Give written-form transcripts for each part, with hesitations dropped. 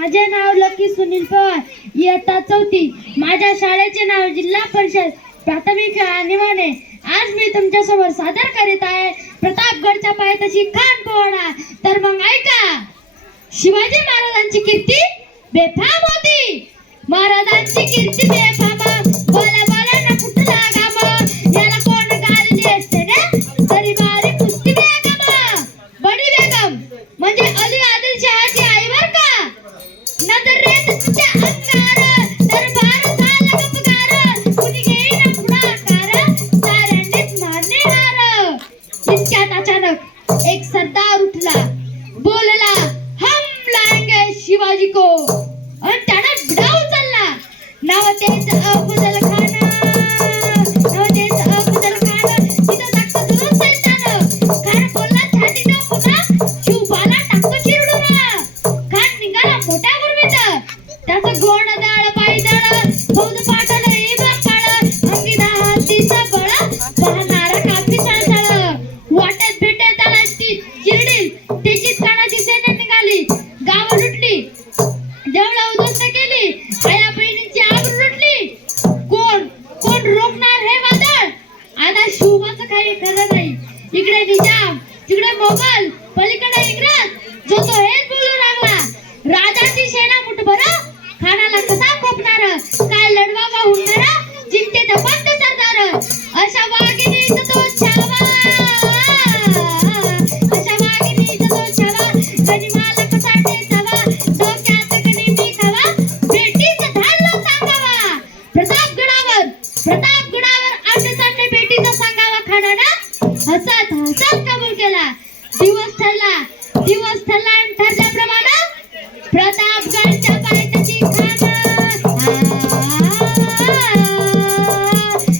माझे नाव लकी सुनील पवार, इयत्ता 4थी. माझ्या शाळेचे नाव जिल्हा परिषद प्राथमिक निवाणे. आज मी तुमच्या समोर सादर करीत आहे प्रतापगडच्या पायथ्याशी खान पोवाडा. तर मग ऐका. शिवाजी महाराजांची कीर्ती बेफाम होती. महाराजांची कीर्ती बेफाम, बोला बोला ना कुठला गाम, याला कोण गाली असते ना तरी बारी कुस्ती बेगम. बडी बेगम म्हणजे अली आदिलशहाची आई बर का. नजर रेत तुझ्या अंगार, दरबार झाला गपगार, कुणी घेईन पुढाकार, साऱ्यांनीच मारणे हार. इतक्यात अचानक एक सरदार उठला, बोलला हम लाएंगे शिवाजी को, आणि त्याने भिडा उचलला. नाव तेच अफजल खान, नाव तेच अफजल खान. तिथं टाकतो दुरून सैतान. खान बोलला छाती टाकून, शिवबाला टाकतो चिरडून. खान निघाला मोठ्या गुरमीत, त्याचं गोड दाळ पायदळ, फौज पाठवलं इमाम काळ, अंगी हातीचा बळ, पाहणारा काफी सळसळ. वाटेत भेटेल त्याला ती चिरडील, त्याची खानाची सेना निघाली. गाव लुटली, देवळा उद्ध्वस्त केली, आया बहिणींची आबरू लुटली. कोण कोण रोखणार हे वादळ? आता शिवबाचं काही खरं नाही. इकडे निजाम, तिकडे मोगल, पलीकडे इंग्रज, जो तो हेच बोलू लागला. राजाची सेना मुठभर, खानाला कसा खोपणार, काय लढवावा हुंडणार, चिंतेत बंद सरदार. अशा वाघिणीचा तो छावा, अशा वाघिणीचा तो छावा, गनिमाला कसा टेचावा, डोक्यात गनिमी खावा, बेटीचं धाडलं सांगावा. प्रतापगडावर आडसांडे बेटीचं सांगावा खानानं हसत हसत कबूल केला. दिवस ठरला आणि ठरल्याप्रमाणे प्रतापगडच्या पायथ्याशी खान,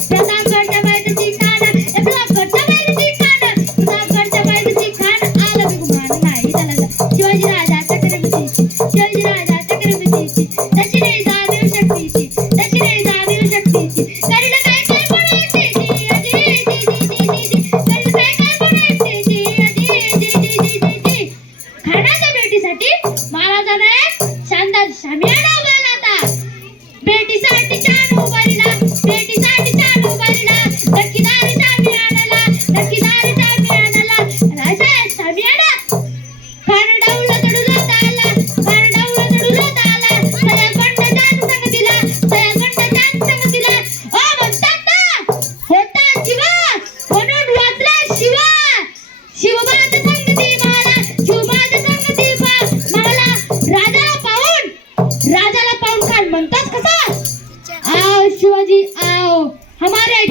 प्रतापगडच्या पायथ्याशी खान, प्रतापगडच्या पायथ्याशी खान, प्रतापगडच्या पायथ्याशी खान आलं बिगुमान नाही झालं. शिवाजी राजाच्या करमतीची, शिवाजी राजाच्या करमतीची, तशी नाही जाणीव शक्तीची, तशी नाही जाणीव शक्तीची. करील काय काय म्हणायचे जी अजी जी जी जी जी जी, करील काय काय म्हणायचे जी अजी जी जी जी जी जी. खानाच्या भेटीसाठी महाराजांना एक शानदार शामियाना उभारला होता. भेटीसाठी छान उभारला, भेटीसाठी छान उभारला, नक्कीदार शामियानाला, नक्कीदार शामियानाला. अशा शामियाना खान डावला चढून आला, खान डावला चढून आला. सयागंडाच्या संगतीला, सयागंडाच्या संगतीला. ओ म्हणतात ना होता शिवा म्हणून वाचला शिवा. शिवबाच्या संगती मला, शिवबाच्या संगती मला. राजाला पाहून खान म्हणतात कसा, आओ शिवाजी आओ, हमारे